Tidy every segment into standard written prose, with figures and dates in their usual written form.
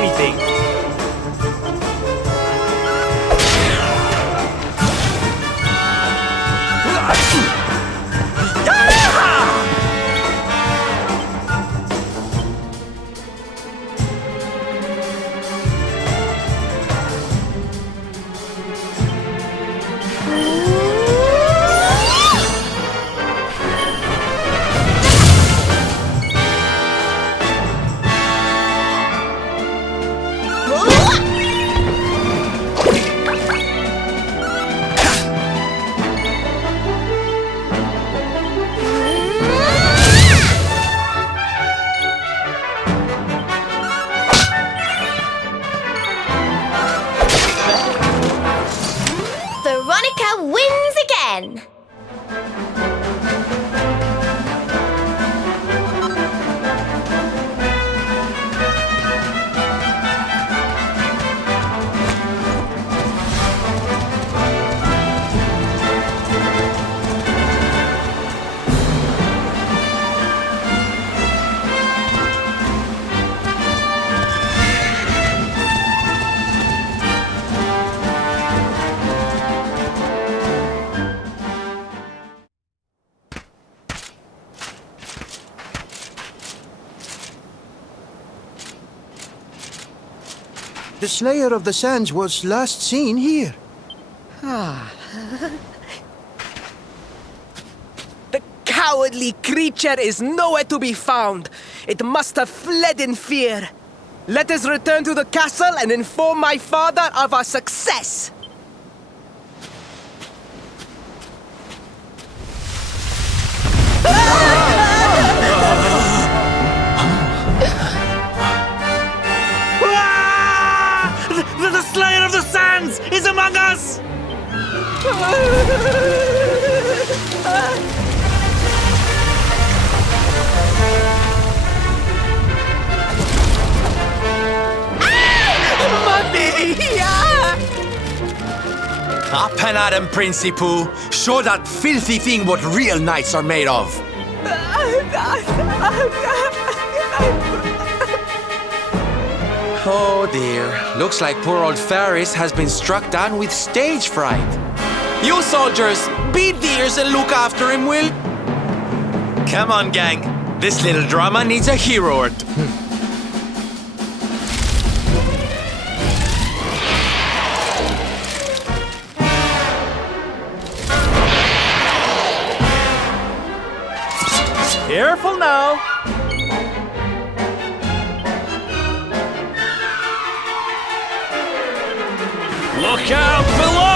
anything. Veronica wins again! The Slayer of the Sands was last seen here. The cowardly creature is nowhere to be found. It must have fled in fear. Let us return to the castle and inform my father of our success. The Slayer of the Sands is among us! Up and at him, Principoo. Show that filthy thing what real knights are made of. Oh dear. Looks like poor old Ferris has been struck down with stage fright. You soldiers, beat the ears and look after him, will? Come on, gang. This little drama needs a hero or two. Careful now! Look out below!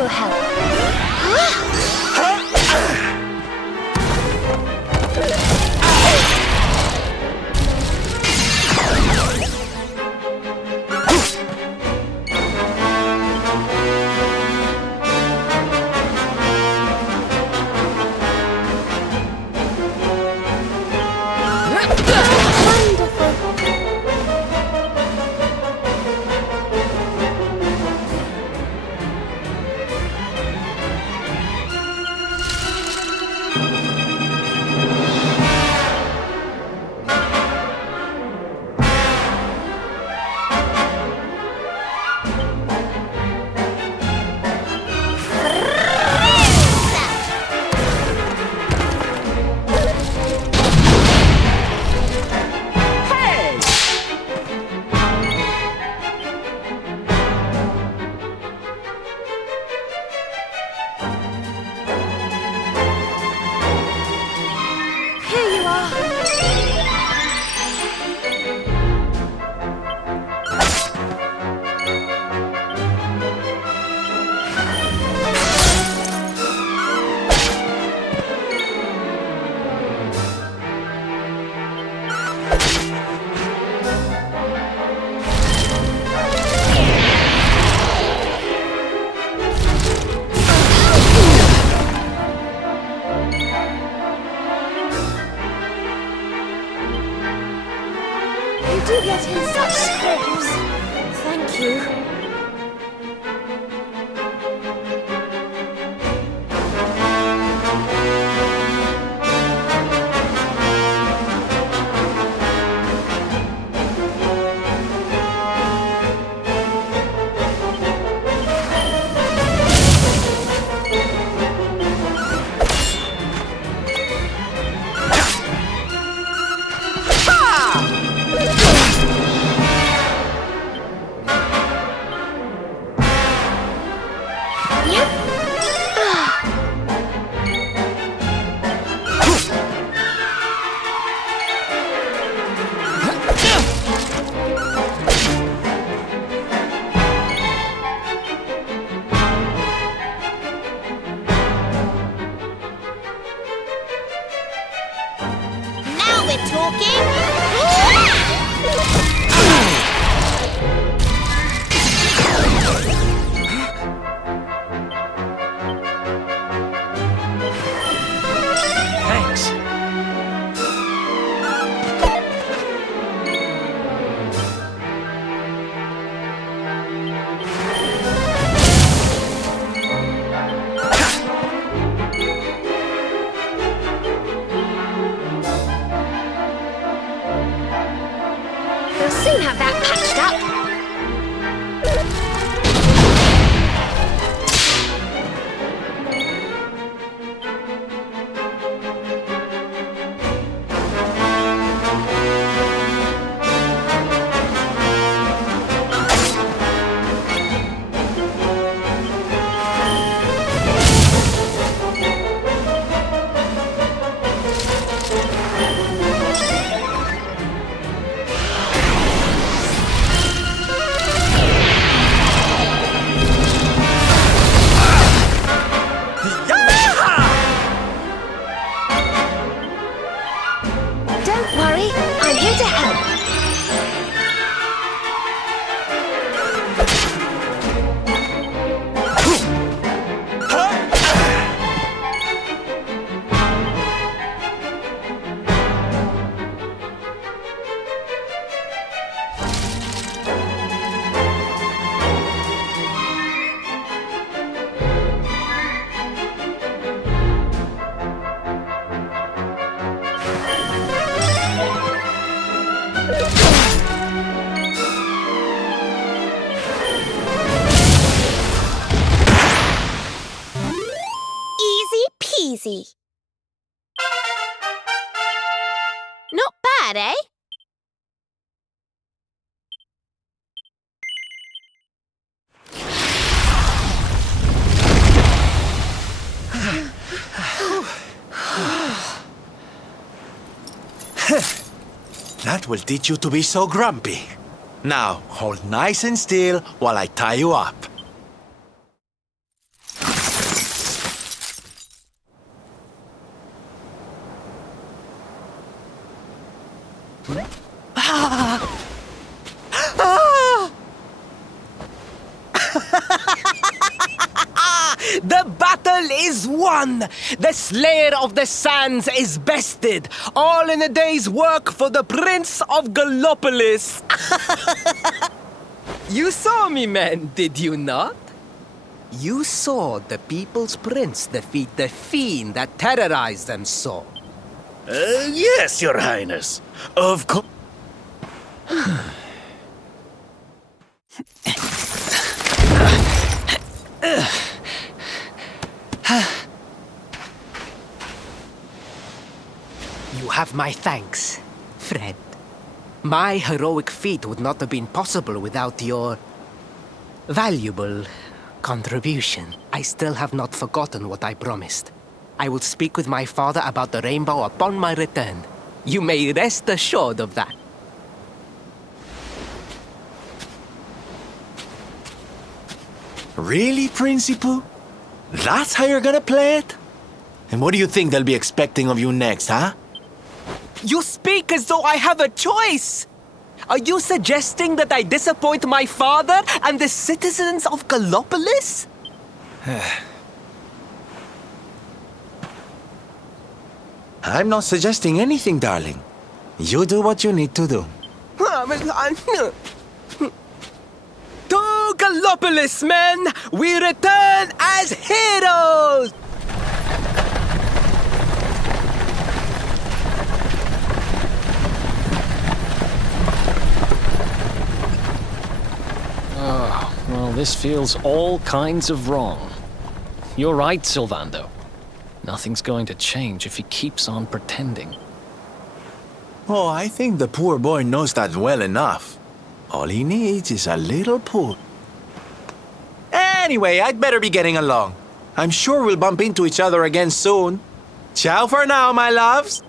will help. You do get in such scribbles. Thank you. Now we're talking. Thanks. We'll soon have that patched up. Don't worry, I'm here to help. Easy peasy. Not bad, eh? That will teach you to be so grumpy. Now, hold nice and still while I tie you up. The battle is won! The Slayer of the Sands is bested! All in a day's work for the Prince of Gallopolis! You saw me, men, did you not? You saw the People's Prince defeat the fiend that terrorized them so. Yes, Your Highness. Of course. You have my thanks, Fred. My heroic feat would not have been possible without your valuable contribution. I still have not forgotten what I promised. I will speak with my father about the rainbow upon my return. You may rest assured of that. Really, Principal? That's how you're gonna play it? And what do you think they'll be expecting of you next, huh? You speak as though I have a choice! Are you suggesting that I disappoint my father and the citizens of Gallopolis? I'm not suggesting anything, darling. You do what you need to do. To Gallopolis, men! We return as heroes! Well, this feels all kinds of wrong. You're right, Sylvando. Nothing's going to change if he keeps on pretending. Oh, I think the poor boy knows that well enough. All he needs is a little pull. Anyway, I'd better be getting along. I'm sure we'll bump into each other again soon. Ciao for now, my loves.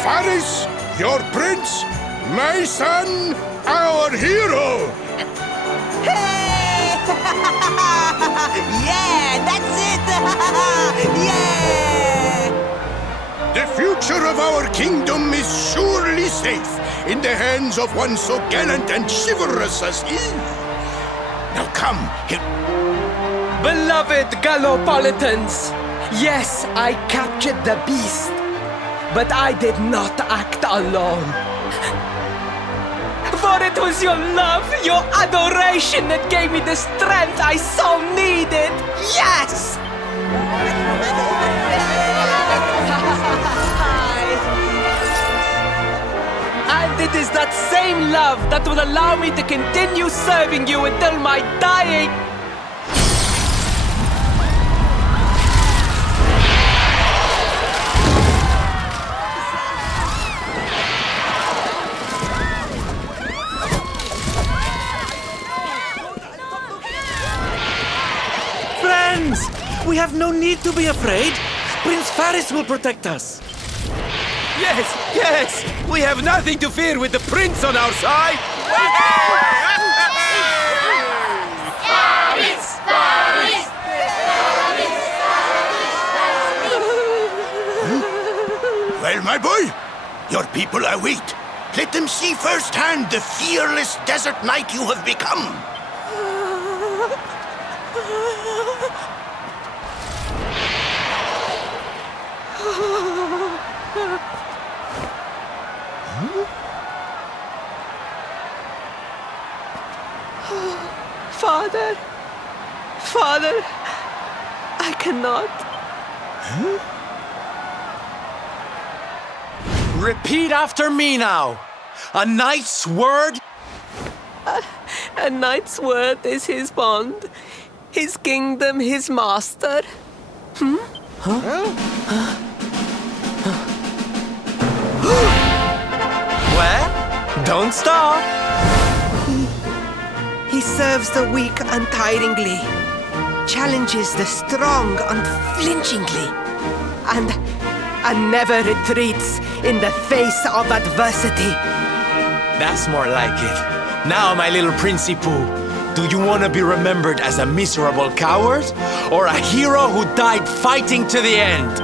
Faris, your prince, my son, our hero! Hey! Yeah, that's it! Yeah! The future of our kingdom is surely safe in the hands of one so gallant and chivalrous as he. Now come, Beloved Gallopolitans, yes, I captured the beast, but I did not act alone. For it was your love, your adoration that gave me the strength I so needed. Yes! And it is that same love that will allow me to continue serving you until my dying. Friends! We have no need to be afraid. Prince Faris will protect us. Yes, yes! We have nothing to fear with the prince on our side! Well, my boy, your people await. Let them see firsthand the fearless desert knight you have become. Father, Father, I cannot. Repeat after me now. A knight's word? A knight's word is his bond, his kingdom, his master. Well, don't stop. He serves the weak untiringly, challenges the strong unflinchingly, and never retreats in the face of adversity. That's more like it. Now, my little Princey Pooh, do you want to be remembered as a miserable coward or a hero who died fighting to the end?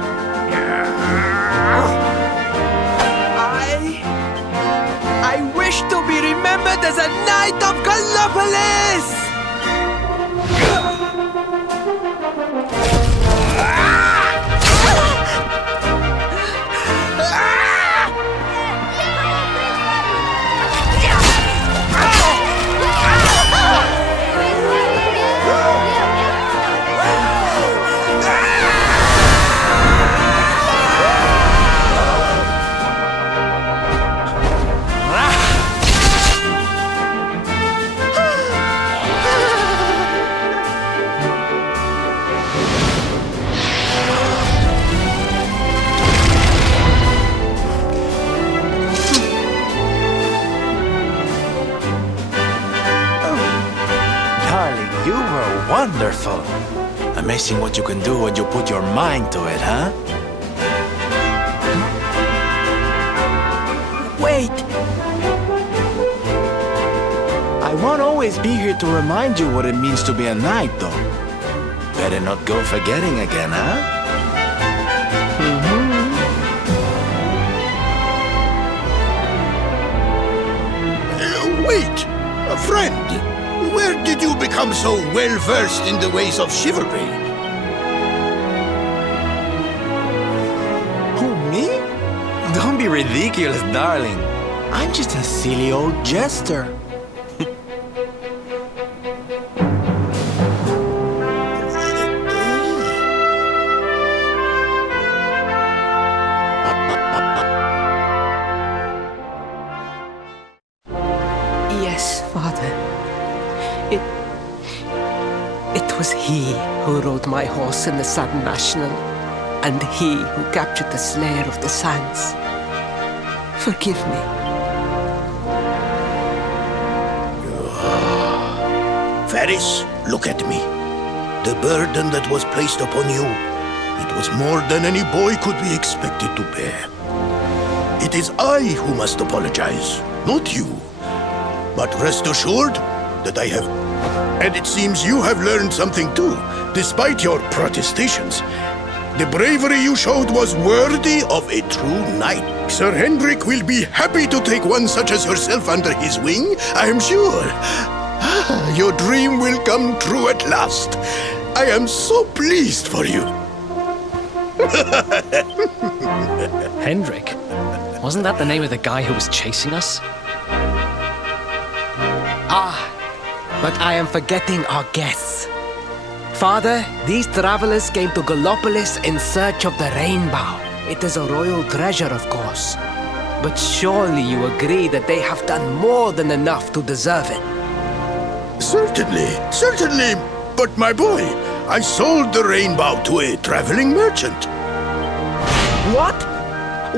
I wish to be remembered as a knight of Gallopolis! You were wonderful. Amazing what you can do when you put your mind to it, huh? Wait! I won't always be here to remind you what it means to be a knight, though. Better not go forgetting again, huh? Wait, a friend. Where did you become so well-versed in the ways of chivalry? Who, me? Don't be ridiculous, darling. I'm just a silly old jester. Yes, Father. It was he who rode my horse in the Sun National, and he who captured the Slayer of the Sands. Forgive me. Faris, look at me. The burden that was placed upon you, it was more than any boy could be expected to bear. It is I who must apologize, not you. But rest assured that I have... And it seems you have learned something too, despite your protestations. The bravery you showed was worthy of a true knight. Sir Hendrik will be happy to take one such as yourself under his wing, I am sure. Your dream will come true at last. I am so pleased for you. Hendrik? Wasn't that the name of the guy who was chasing us? But I am forgetting our guests. Father, these travelers came to Gallopolis in search of the rainbow. It is a royal treasure, of course. But surely you agree that they have done more than enough to deserve it. Certainly, certainly. But my boy, I sold the rainbow to a traveling merchant. What?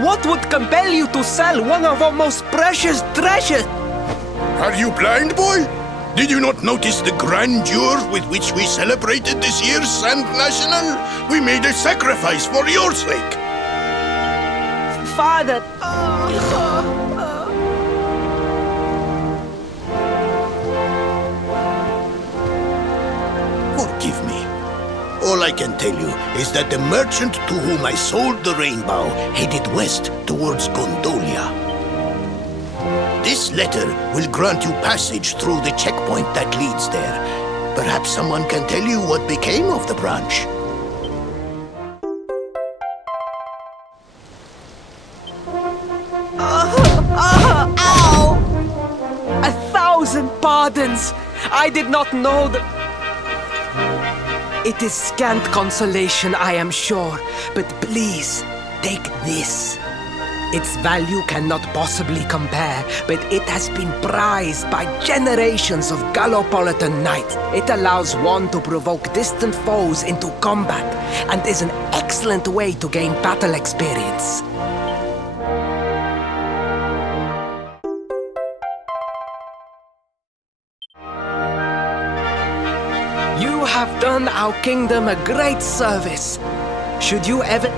What would compel you to sell one of our most precious treasures? Are you blind, boy? Did you not notice the grandeur with which we celebrated this year's Sand National? We made a sacrifice for your sake. Father! Forgive me. All I can tell you is that the merchant to whom I sold the rainbow headed west towards Gondolia. This letter will grant you passage through the checkpoint that leads there. Perhaps someone can tell you what became of the branch. Ow! 1,000 pardons! I did not know that... It is scant consolation, I am sure, but please, take this. Its value cannot possibly compare, but it has been prized by generations of Gallopolitan knights. It allows one to provoke distant foes into combat, and is an excellent way to gain battle experience. You have done our kingdom a great service. Should you ever...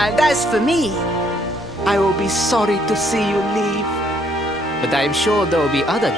And as for me, I will be sorry to see you leave. But I am sure there will be other...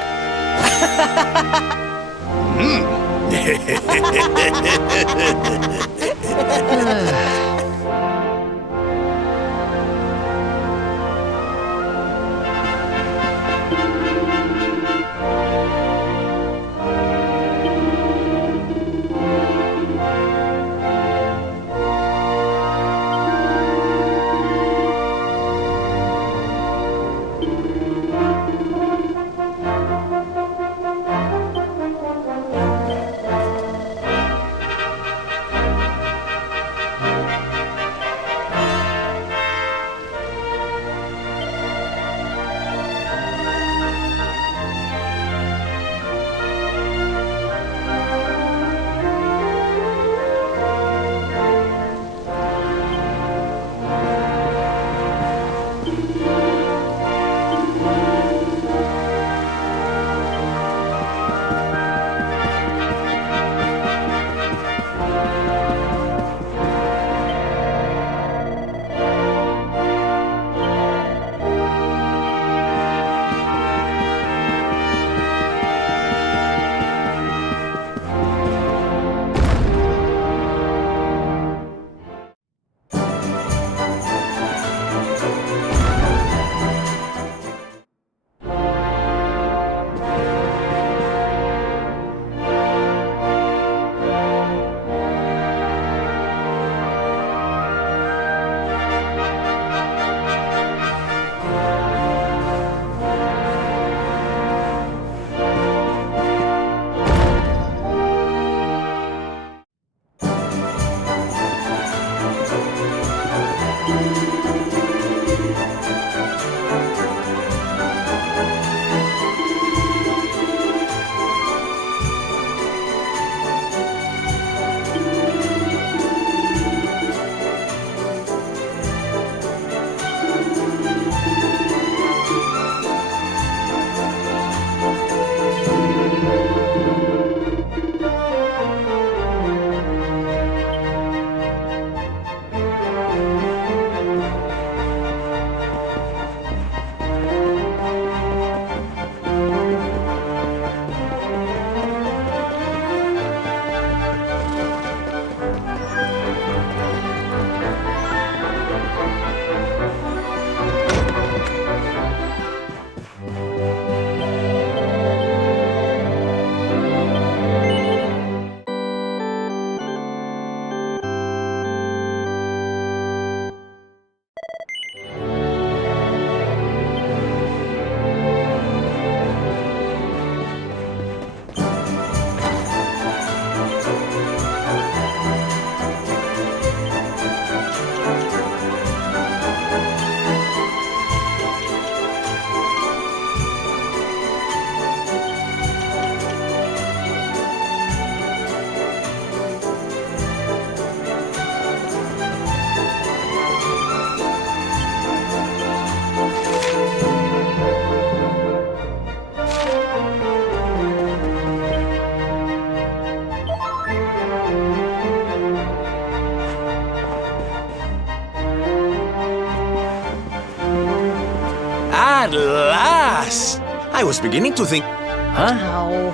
At last! I was beginning to think... Huh? Ow.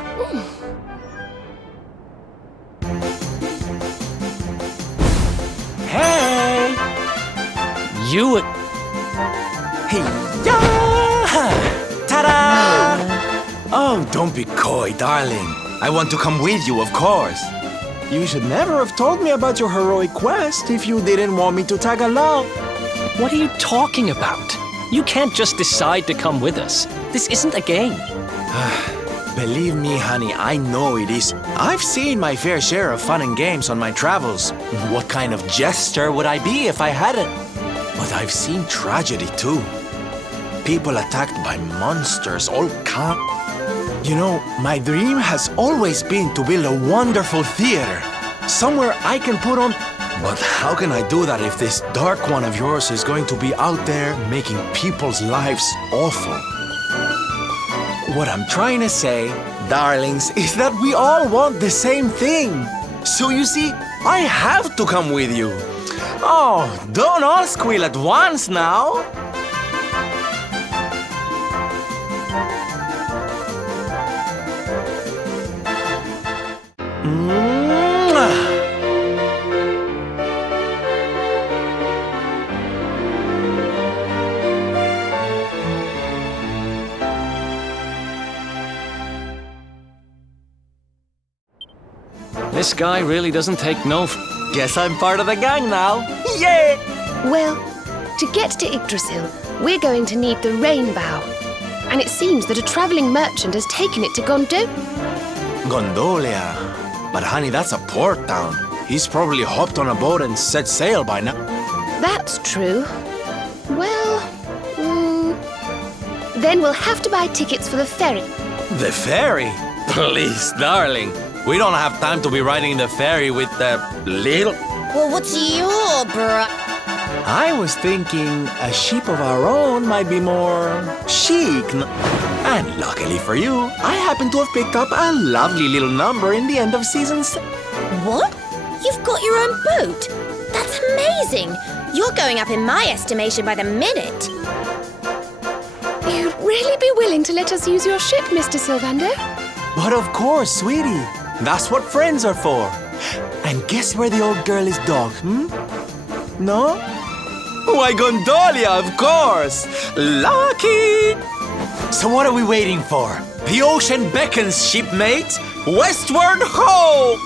Hey! You... Hey! Yeah! Ta-da! Oh, don't be coy, darling. I want to come with you, of course. You should never have told me about your heroic quest if you didn't want me to tag along. What are you talking about? You can't just decide to come with us. This isn't a game. Believe me, honey, I know it is. I've seen my fair share of fun and games on my travels. What kind of jester would I be if I hadn't? But I've seen tragedy too. People attacked by monsters, all kind. You know, my dream has always been to build a wonderful theater. Somewhere I can put on... But how can I do that if this dark one of yours is going to be out there making people's lives awful? What I'm trying to say, darlings, is that we all want the same thing. So you see, I have to come with you. Oh, don't all squeal at once now. This guy really doesn't take no Guess I'm part of the gang now. Yay! Well, to get to Yggdrasil, we're going to need the Rainbow. And it seems that a travelling merchant has taken it to Gondolia. But honey, that's a port town. He's probably hopped on a boat and set sail by now. That's true. Well, then we'll have to buy tickets for the ferry. The ferry? Please, darling. We don't have time to be riding the ferry with the little... Well, what's your I was thinking a ship of our own might be more chic. And luckily for you, I happen to have picked up a lovely little number in the end of season 6. What? You've got your own boat? That's amazing. You're going up in my estimation by the minute. You'd really be willing to let us use your ship, Mr. Sylvander? But of course, sweetie. That's what friends are for. And guess where the old girl is docked, No? Why, Gondolia, of course! Lucky! So what are we waiting for? The ocean beckons, shipmate! Westward ho!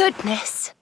goodness.